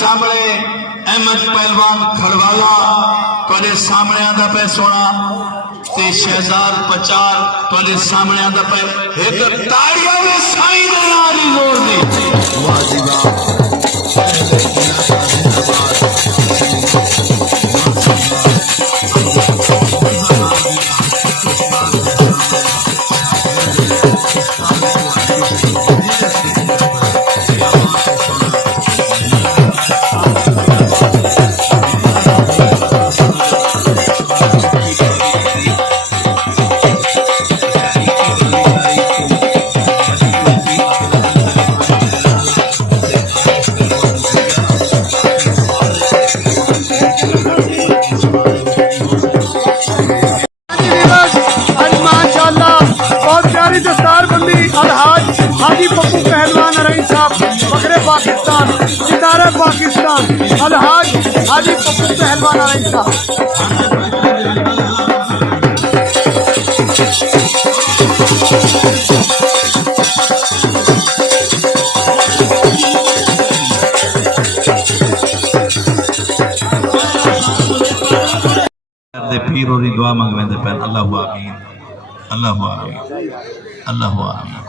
सामने अहमद पहलवान खड़वाला तुहाडे सामने आंदा पे सोना ते शहजाद पचार तुहाडे सामने आंदा पे एक ताड़ियां दे साईं दे नाल दी जोर दी वाह जी वाह हाजी पप्पू पहलवान रईस साहब बकरे पाकिस्तान सितारे पाकिस्तान अलहाज हाजी पप्पू पहलवान रईस साहब पीरों की दुआ मंगवेंदे पैन अल्लाह आमीन अल्लाह आमीन अल्लाह आमीन